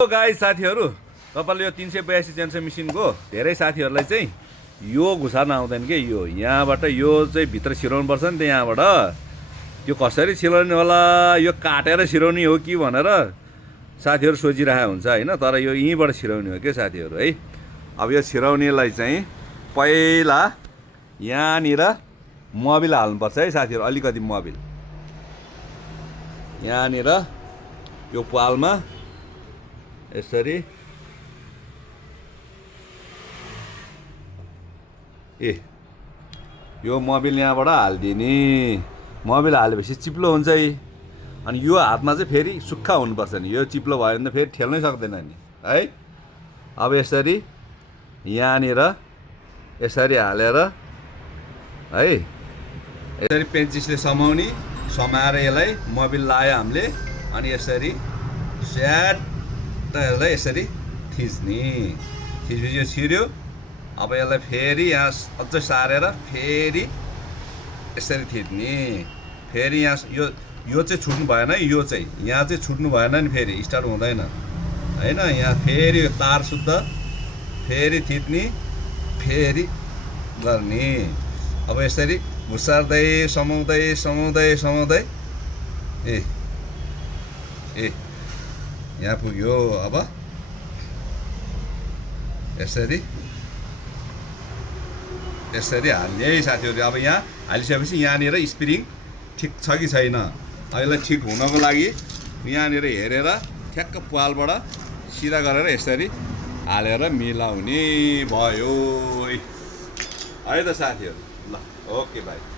Guys साथीहरू तपाईले यो 382 चेन्सर मेसिनको धेरै साथीहरूलाई चाहिँ यो घुसार्न आउँदैन के यो यहाँबाट यो चाहिँ भित्र छिराउनु पर्छ नि त यहाँबाट त्यो कसरी छिराउने होला यो काटेर छिराउने हो कि भनेर साथीहरू सोचिरहेको हुन्छ हैन तर यो यहीँबाट छिराउने हो के साथीहरू है। अब यो छिराउनेलाई चाहिँ पहिला यहाँनिर मोबिल हाल्नुपर्छ है साथीहरू, अलिकति मोबिल यहाँनिर यो पालमा यसरी यो मोबिल यहाँबाट हालिदिने। मोबिल हालेपछि चिप्लो हुन्छ है, अनि यो हातमा चाहिँ फेरि सुक्खा हुनुपर्छ नि, यो चिप्लो भयो भने त फेरि ठेल्नै सक्दैन नि है। अब यसरी यहाँनिर यसरी हालेर है यसरी पेन्चिसले समाएर यसलाई मोबिल लायो हामीले, अनि यसरी स्याट यसलाई यसरी थिच्ने। यो छिर्यो। अब यसलाई फेरि यहाँ अझै सारेर फेरि यसरी थिच्ने। फेरि यहाँ यो चाहिँ छुट्नु भएन है, यो चाहिँ यहाँ चाहिँ छुट्नु भएन नि, फेरि स्टार्ट हुँदैन हैन। यहाँ फेरि तार शुद्ध फेरि थिच्ने फेरि गर्ने। अब यसरी घुसार्दै समाउँदै समाउँदै समाउँदै यहाँ पुग्यो। अब यसरी यसरी हाल्ने है साथीहरू। अब यहाँ हालिसकेपछि यहाँनिर स्प्रिङ ठिक छ कि छैन, यसलाई ठिक हुनको लागि यहाँनिर हेरेर ठ्याक्क पालबाट सिधा गरेर यसरी हालेर मिलाउने भयो है त साथीहरू। ल ओके बाई।